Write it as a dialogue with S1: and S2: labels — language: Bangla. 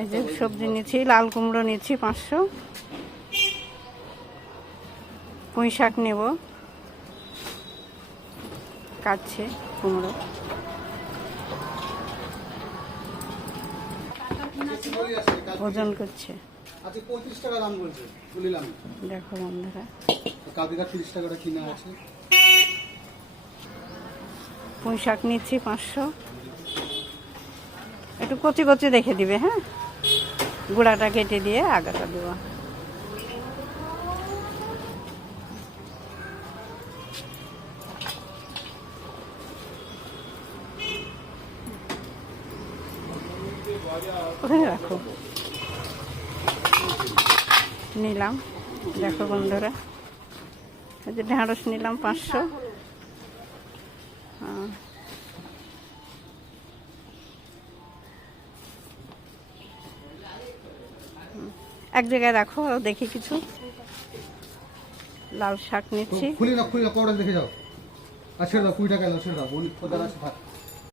S1: এই যে সবজি নিচ্ছি লাল কুমড়ো নিচ্ছি পাঁচশো। পুঁই শাক নেব। কাটছে কুমড়ো। ওজন করছে। দেখো বন্ধুরা। পুঁই শাক নিচ্ছি পাঁচশো। একটু কচি কচি দেখে দিবে হ্যাঁ? গুঁড়াটা কেটে দিয়ে আগাটা দেবো। রাখো। নিলাম। দেখো বন্ধুরা ঢেঁড়স নিলাম পাঁচশো। এক জায়গায় রাখো দেখি কিছু। লাল শাক নিচ্ছি।
S2: খুলি না খুলি না পড়ে দেখে যাও। আচ্ছা দাও, কুড়ি টাকা এলো ছেড়ে দাও, বলি খোদা থাক।